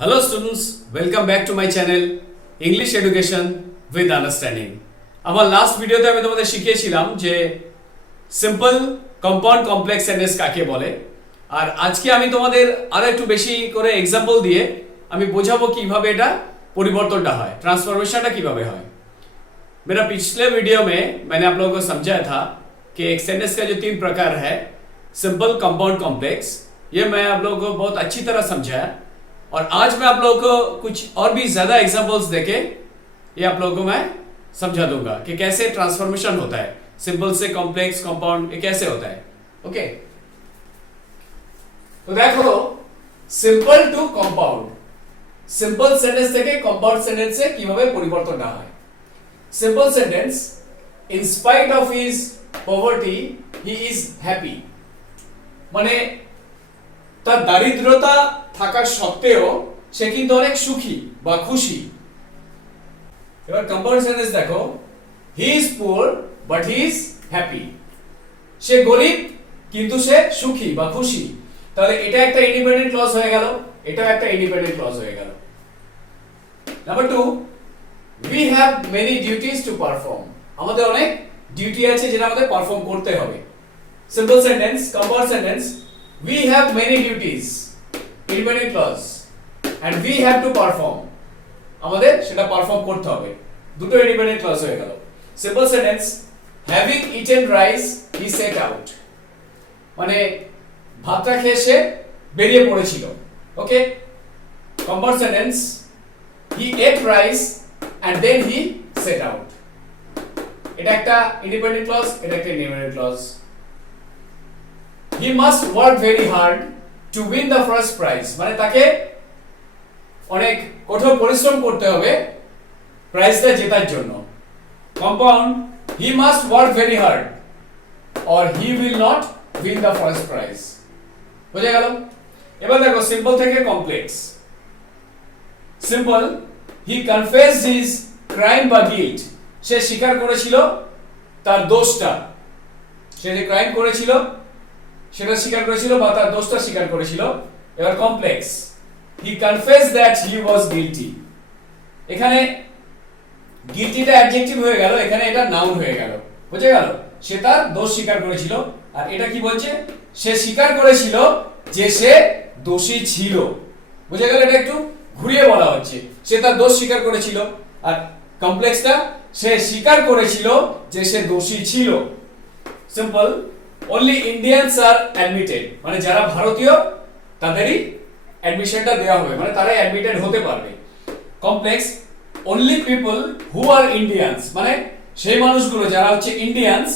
Hello students, welcome back to my channel English Education with Understanding. আমার last ভিডিওতে আমি তোমাদের শিখিয়েছিলাম যে সিম্পল কম্পাউন্ড কমপ্লেক্স সেন্টেন্স কাকে বলে, আর আজকে আমি তোমাদের আরো একটু বেশি করে एग्जांपल দিয়ে আমি বোঝাবো কিভাবে এটা পরিবর্তনটা হয়, ट्रांसफॉर्मेशनটা কিভাবে হয়। मेरा पिछले वीडियो में मैंने आप लोगों को समझाया था कि एक सेंटेंस का जो 3 प्रकार है, सिंपल, कंपाउंड, कॉम्प्लेक्स, ये मैं आप लोगों को बहुत अच्छी तरह समझाया। और आज मैं आप लोगों को कुछ और भी ज्यादा एग्जांपल्स देके ये आप लोगों को मैं समझा दूंगा कि कैसे ट्रांसफॉर्मेशन होता है, सिंपल से कॉम्प्लेक्स कंपाउंड ये कैसे होता है। ओके, तो देखो simple to compound, simple sentence থেকে কম্পাউন্ড সেন্টেন্সে কিভাবে পরিবর্তনটা হয়। Simple sentence, in spite of his poverty he is happy, মানে তার দারিদ্রতা থাকার সত্ত্বেও সে কিন্তু অনেক সুখী বা খুশি। এবার কম্পাউন্ড সেন্টেন্স দেখো, he is poor but he is happy, সে গরিব কিন্তু সে সুখী বা খুশি। তাহলে এটা একটা ইন্ডিপেন্ডেন্ট ক্লজ হয়ে গেল, এটাও একটা ইন্ডিপেন্ডেন্ট ক্লজ হয়ে গেল। Number 2, we have many duties to perform, আমাদের অনেক ডিউটি আছে যেটা আমাদের পারফর্ম করতে হবে। Simple sentence, compound sentence, we have many duties, independent clause, and we have to perform, আমাদের সেটা পারফর্ম করতে হবে, দুটো ইন্ডিপেন্ডেন্ট ক্লজ হয়ে গেল। Simple sentence, having eaten rice he set out, মানে ভাতটা খেয়ে সে বেরিয়ে পড়েছিল। Okay, compound sentence, he ate rice and then he set out, এটা একটা ইন্ডিপেন্ডেন্ট ক্লজ, এটা একটা independent clause. he must work very hard to win the first prize, মানে তাকে অনেক কঠোর পরিশ্রম করতে হবে প্রাইজটা জেতার জন্য। Compound, he must work very hard or he will not win the first prize, বুঝে গেল। এবার দেখো সিম্পল থেকে complex. Simple, he confessed his crime বা guilt, সে স্বীকার করেছিল তার দোষটা, সে যে ক্রাইম করেছিল সেটা স্বীকার করেছিল বা তার দোষটা স্বীকার করেছিল। এবার complex, he confessed that he was guilty, এখানে গিলটিটা অ্যাডজেক্টিভ হয়ে গেল, এখানে এটা নাউন হয়ে গেল, বুঝে গেল। সে তার দোষ স্বীকার করেছিল, আর এটা কি বলছে, সে স্বীকার করেছিল যে সে দোষী ছিল, বুঝে গেল। এটা একটু ঘুরিয়ে বলা হচ্ছে, সে তার দোষ স্বীকার করেছিল, আর কমপ্লেক্সটা সে স্বীকার করেছিল যে সে দোষী ছিল। Simple, only Indians are admitted, মানে যারা ভারতীয় তাদেরই অ্যাডমিশনটা দেওয়া হবে, মানে তারাই অ্যাডমিটেড হতে পারবে। Complex, only people who are Indians, মানে সেই মানুষগুলো যারা হচ্ছে ইন্ডিয়ানস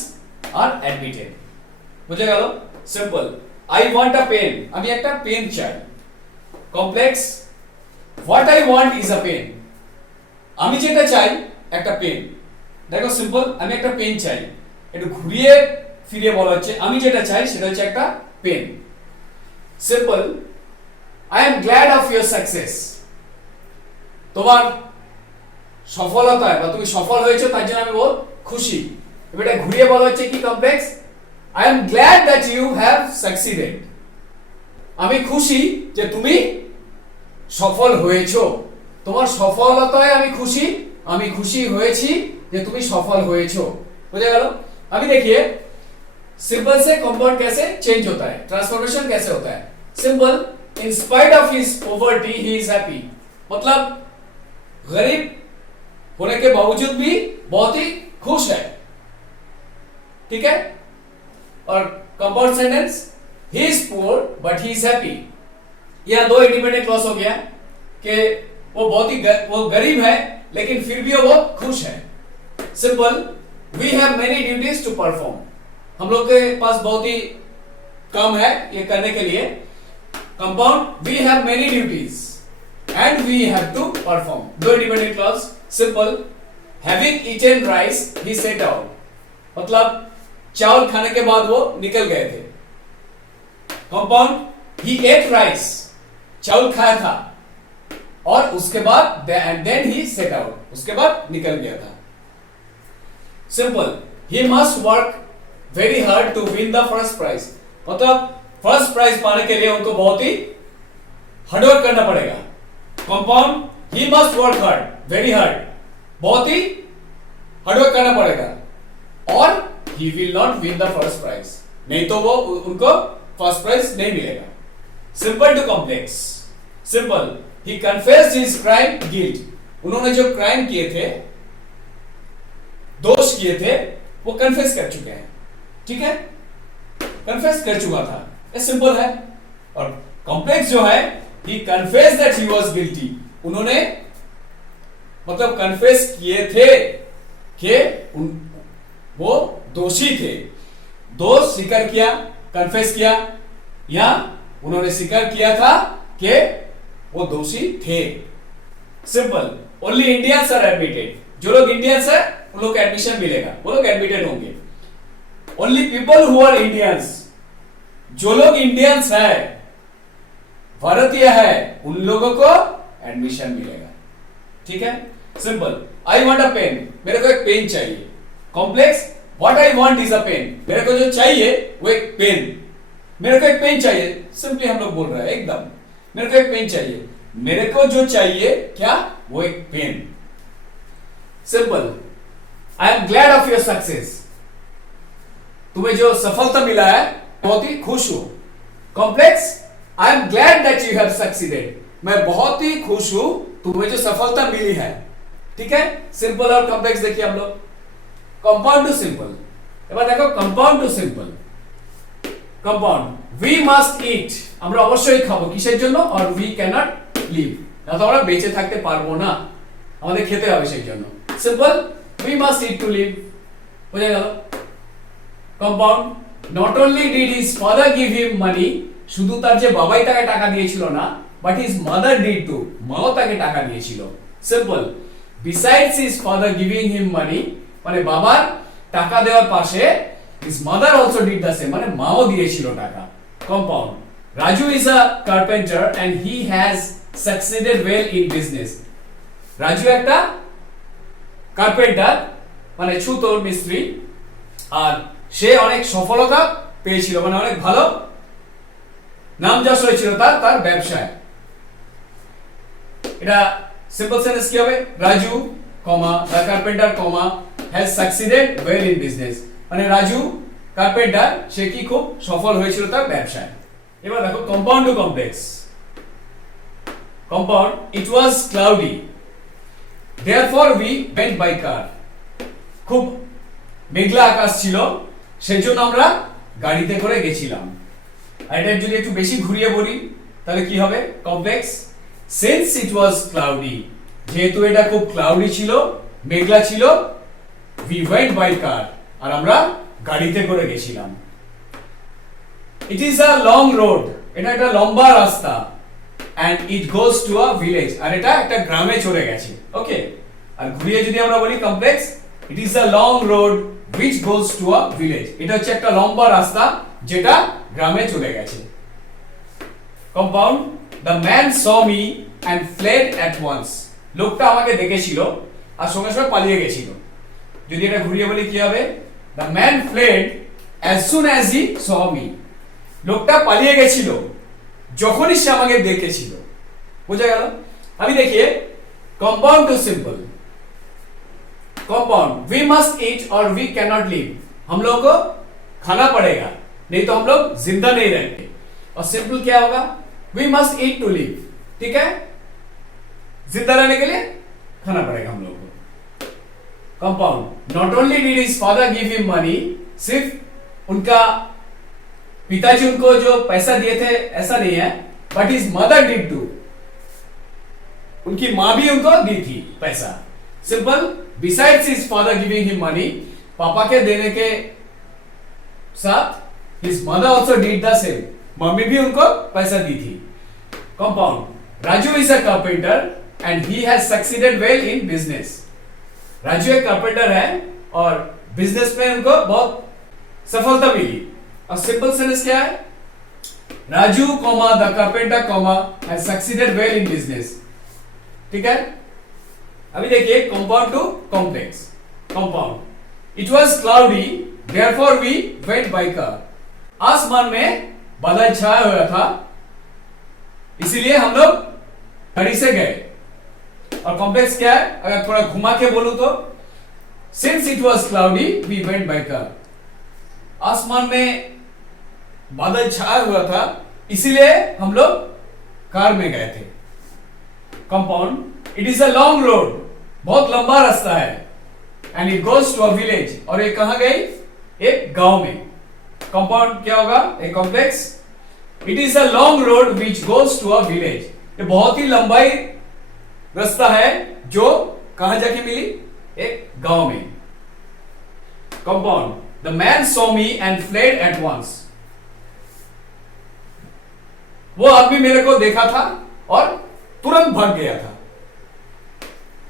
আর অ্যাডমিটেড, বুঝে গেল। Simple, I want a pen, আমি একটা পেন চাই। Complex, what I want is a pen, আমি যেটা চাই একটা পেন। দেখো সিম্পল, আমি একটা পেন চাই, একটু ঘুরিয়ে ফিরিয়ে বলা হচ্ছে আমি যেটা চাই সেটা হচ্ছে একটা pen. Simple, I am glad of your success, তোমার সফলতায় বা তুমি সফল হয়েছো তার জন্য আমি বহুত খুশি। এটা ঘুরিয়ে বলা হচ্ছে কি complex, I am glad that you have succeeded, আমি খুশি যে তুমি সফল হয়েছো, তোমার সফলতায় আমি খুশি হয়েছি যে তুমি সফল হয়েছো, বুঝে গেল। अभी देखिए सिंपल से कंपाउंड कैसे चेंज होता है, ट्रांसफॉर्मेशन कैसे होता है। Simple, in spite of his poverty he is happy, मतलब गरीब होने के बावजूद भी बहुत ही खुश है, ठीक है। और compound sentence, he is poor but he is happy, यह दो इंडिपेंडेंट क्लॉज हो गया कि वो गरीब है लेकिन फिर भी वो बहुत खुश है। Simple, we have many duties to perform, हम लोग के पास बहुत ही कम है ये करने के लिए। Compound, we have many duties and we have to perform, दो independent clause. Simple, having eaten rice he set out, मतलब चावल खाने के बाद वो निकल गए थे। कंपाउंड, he ate rice, चावल खाया था और उसके बाद and then he set out, उसके बाद निकल गया था। Simple, he must work very hard to win the first prize, मतलब फर्स्ट प्राइज पाने के लिए उनको बहुत ही हार्डवर्क करना पड़ेगा। Compound, he must work hard, very hard, बहुत ही हार्डवर्क करना पड़ेगा, और he will not win the first prize, नहीं तो वो उनको फर्स्ट प्राइज नहीं मिलेगा। Simple to complex. Simple, he confessed his crime guilt, उन्होंने जो क्राइम किए थे, दोष किए थे, वो कन्फेस कर चुके हैं, ठीक है, कन्फेस कर चुका था, ये सिंपल है। और कॉम्प्लेक्स जो है, he confessed that he was guilty, उन्होंने मतलब कन्फेस किए थे कि वो दोषी थे, दोष स्वीकार किया, कन्फेस किया, या उन्होंने स्वीकार किया था कि वो दोषी थे। Simple, only Indians are admitted, जो लोग इंडियंस है उन लोग को एडमिशन मिलेगा, वो लोग एडमिटेड होंगे। Only people who are Indians, जो लोग इंडियंस है, भारतीय है, उन लोगों को एडमिशन मिलेगा, ठीक है। Simple, I want a pen, मेरे को एक पेन चाहिए। Complex, what I want is a pen, मेरे को जो चाहिए वो एक पेन, मेरे को एक पेन चाहिए, सिंपली हम लोग बोल रहे हैं एकदम, मेरे को एक पेन चाहिए, मेरे को जो चाहिए क्या, वो एक pen. Simple, I am glad of your success, तुम्हें जो सफलता मिला है बहुत ही खुश हूं। Complex, I am glad that you have succeeded, मैं बहुत ही खुश हूं तुम्हें जो सफलता मिली है, ठीक है। सिंपल और कॉम्प्लेक्स देखिए हम लोग। कंपाउंड टू सिंपल, एक बार देखो, compound to simple. Compound, we must eat, আমরা অবশ্যই খাবো, কিসের জন্য, और वी कैनॉट লিভ, না তো আমরা বেঁচে থাকতে পারবো না, আমাদের খেতে হবে সেই জন্য। Simple, we must eat to live, বুঝা গেল। Compound, not only did his father give him money, শুধু তার যে বাবাই তাকে টাকা দিয়েছিল না, but his mother did too, মাও তাকে টাকা দিয়েছিল। Simple, besides his father giving him money, মানে বাবার টাকা দেওয়ার পাশে his mother also did the same, মানে মাও দিয়েছিল টাকা। Compound, Raju is a carpenter and he has succeeded well in business, Raju একটা কার্পেন্টার মানে ছুতোর মিস্ত্রি, আর সে অনেক সফলতা পেয়েছিল, মানে অনেক ভালো নাম যশ হয়েছিল তার ব্যবসায়। এটা সিম্পল সেন্টেন্স কি হবে, Raju comma the carpenter comma has succeeded well in business, মানে রাজু কার্পেন্টার সে কি খুব সফল হয়েছিল তার ব্যবসায়। এবার দেখো compound to complex. Compound, it was cloudy therefore we went by car, খুব মেঘলা আকাশ ছিল সেজন্য আমরা গাড়িতে করে গেছিলাম। আর এটা যদি একটু বেশি ঘুরিয়ে বলি তাহলে কি হবে, complex, since it was cloudy, যেহেতু এটা খুব ক্লাউডি ছিল, মেঘলা ছিল, we went by car, আর আমরা গাড়িতে করে গেছিলাম। It is a long road, এটা একটা লম্বা রাস্তা, and it goes to a village, আর এটা একটা গ্রামে চলে গেছে, ওকে। আর ঘুরিয়ে যদি আমরা বলি complex, it is a long road which goes to a village, এটা হচ্ছে একটা লম্বা রাস্তা যেটা গ্রামে চলে গেছে। Compound, the man saw me and fled at once, লোকটা আমাকে দেখেছিল আর সঙ্গে সঙ্গে পালিয়ে গেছিল। যদি এটা ঘুরিয়ে বলি কি হবে, the man fled as soon as he saw me, লোকটা পালিয়ে গেছিল যখনই সে আমাকে দেখেছিল, বুঝা গেল। আমি দেখিয়ে compound to simple. Compound, we must eat or we cannot live, हम लोगों को खाना पड़ेगा नहीं तो हम लोग जिंदा नहीं रहेंगे। और सिंपल क्या होगा, we must eat to live, ठीक है, जिंदा रहने के लिए खाना पड़ेगा हम लोगों को। Compound, not only did his father give him money, सिर्फ उनका पिताजी उनको जो पैसा दिए थे ऐसा नहीं है, but his mother did too, उनकी मां भी उनको दी थी पैसा। Simple, besides his father giving him money, पापा के देने के साथ his mother also did the same, mummy भी उनको पैसा दी थी। Compound, Raju is a carpenter and he has succeeded well in business, Raju एक कारपेंटर है और बिजनेस में उनको बहुत सफलता मिली। और सिंपल सेंटेंस क्या है, Raju comma the carpenter comma has succeeded well in business, ठीक है। अभी देखिए compound to complex. Compound, it was cloudy therefore we went by car, आसमान में बादल छाया हुआ था इसीलिए हम लोग गाड़ी से गए। और कॉम्प्लेक्स क्या है, अगर थोड़ा घुमा के बोलूं तो since it was cloudy we went by car. आसमान में बादल छाया हुआ था, इसीलिए हम लोग कार में गए थे। Compound, it is a long road, बहुत लंबा रास्ता है। And it goes to a village, और ये कहां गई, एक गांव में। कंपाउंड क्या होगा, एक complex, it is a long road which goes to a village. ये बहुत ही लंबाई रास्ता है जो कहां जाके मिली, एक गांव में। Compound, the man saw me and fled at once. वो आदमी मेरे को देखा था और तुरंत भाग गया था।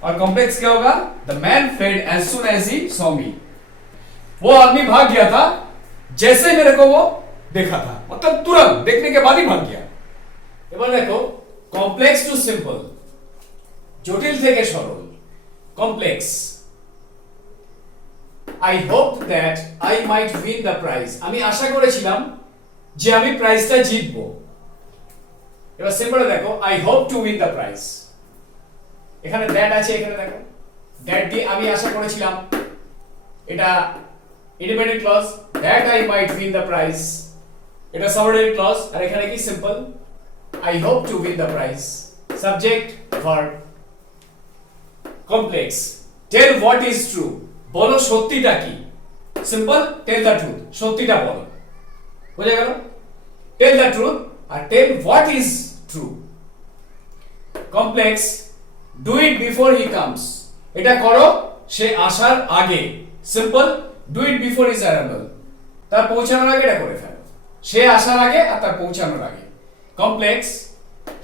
और कॉम्प्लेक्स क्या होगा, the man fled as soon as he saw me. वो आदमी भाग गया था जैसे मेरे को वो देखा था, मतलब तुरंत देखने के बाद ही भाग गया। এবার দেখো কমপ্লেক্স টু সিম্পল, জটিল থেকে সরল। Complex, I hoped that I might win the prize. আমি আশা করেছিলাম যে আমি প্রাইজটা জিতবো। এবার সিম্পলে দেখো, I hope to win the prize। এখানে দ্যাট আছে, এখানে দেখো দ্যাট দিয়ে আমি আশা করেছিলাম, এটা independent clause, that I might win the prize, এটা সাবঅর্ডিনেট ক্লজ। আর এখানে কি simple, I hope to win the prize, subject verb। Complex, tell what is true, বলো সত্যিটা কি। সিম্পল, টেল দ্য ট্রুথ, সত্যিটা বলো। বুঝে গেল, টেল দ্য ট্রুথ আর tell what is true. Complex, do it before he comes, এটা করো সে আসার আগে। Simple, do it before his arrival, তার পৌঁছানোর আগে এটা করে ফেলো, সে আসার আগে আর তার পৌঁছানোর আগে। Complex,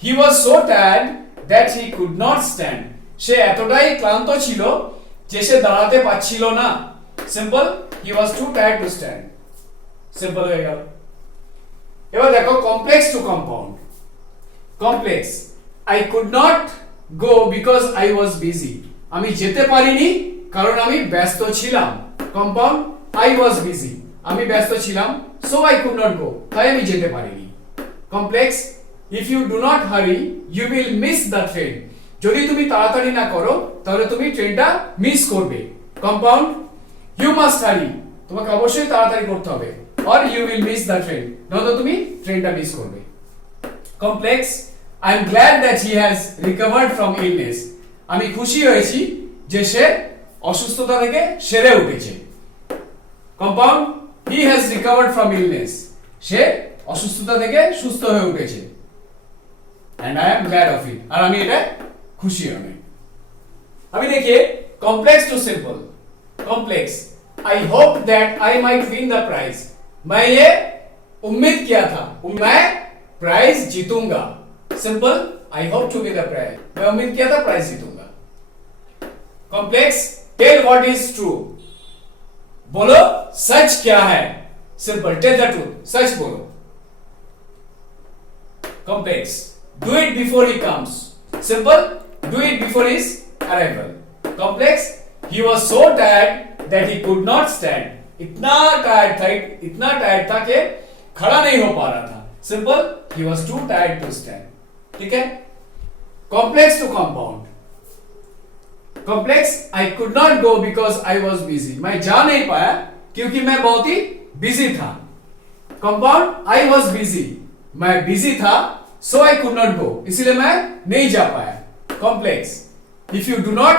he was so tired that he could not stand, সে এতটাই ক্লান্ত ছিল যে সে দাঁড়াতে পারছিল না। Simple, he was too tired to stand. Simple হয়ে গেল। এবার দেখো complex to compound. Complex, I could not go because I was busy, আমি যেতে পারিনি কারণ আমি ব্যস্ত ছিলাম। কম্পাউন্ড, আই ওয়াজ বিজি, আমি ব্যস্ত ছিলাম, so I could not go, তাই আমি যেতে পারিনি। Complex, if you do not hurry you will miss the train, যদি তুমি তাড়াতাড়ি না করো তাহলে তুমি ট্রেনটা মিস করবে। কম্পাউন্ড, ইউ মাস্ট হারি, তোমাকে অবশ্যই তাড়াতাড়ি করতে হবে, or you will miss the train, নয়তো তুমি ট্রেনটা মিস করবে। Complex, I am glad that he has recovered from illness, আমি খুশি হয়েছি যে সে অসুস্থতা থেকে সেরে উঠেছে। Compound, he has recovered from illness, সে অসুস্থতা থেকে সুস্থ হয়ে উঠেছে। And I am glad of it, আর আমি এটা खुशी हमें। अभी देखिए complex to simple. Complex, I hope that I might win the prize, मैं ये उम्मीद किया था मैं प्राइज जीतूंगा। Simple, I hope to win the prize, मैं उम्मीद किया था प्राइज जीतूंगा। Complex, tell what is true, बोलो सच क्या है। सिंपल, टेल द ट्रूथ, सच बोलो। Complex, do it before he comes. Simple, do it before his arrival। Complex, he was so tired that he could not stand, इतना tired था कि खड़ा नहीं हो पा रहा था। Simple, he was too tired to stand। ठीक है। Complex to compound। Complex, I could not go because I was busy, मैं जा नहीं पाया क्योंकि मैं बहुत ही बिजी था। Compound, I was busy, मैं बिजी था, so I could not go, इसलिए मैं नहीं जा पाया। Complex, if you do not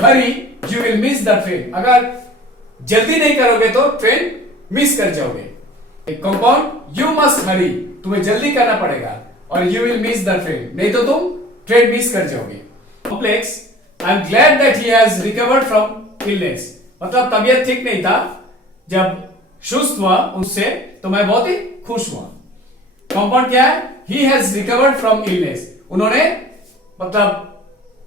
Hari you will miss the train, अगर जल्दी नहीं करोगे तो ट्रेन मिस कर जाओगे। कंपाउंड, यू मस्ट हरी, तुम्हें जल्दी करना पड़ेगा, और you will miss the train, नहीं तो तुम ट्रेन मिस कर जाओगे। Complex, I am glad that he has recovered from illness, मतलब तबीयत ठीक नहीं था, जब सुस्त हुआ उससे तो मैं बहुत ही खुश हुआ। कंपाउंड क्या है, he has recovered from illness, उन्होंने मतलब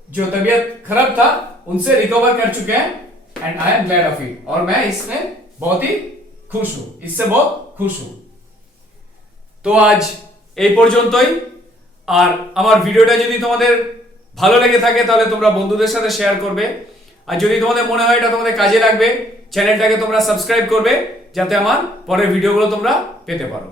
जो तबीयत खराब था उनसे रिकवर कर चुके हैं। And I am glad of it, और मैं इसमें बहुत ही खुश हूं, इससे बहुत खुश हूं। তো আজ এই পর্যন্তই। আর আমার ভিডিওটা যদি তোমাদের ভালো লেগে থাকে তাহলে তোমরা বন্ধুদের সাথে শেয়ার করবে, আর যদি তোমাদের মনে হয় এটা তোমাদের কাজে লাগবে চ্যানেলটাকে তোমরা সাবস্ক্রাইব করবে যাতে আমার পরের ভিডিওগুলো তোমরা পেতে পারো।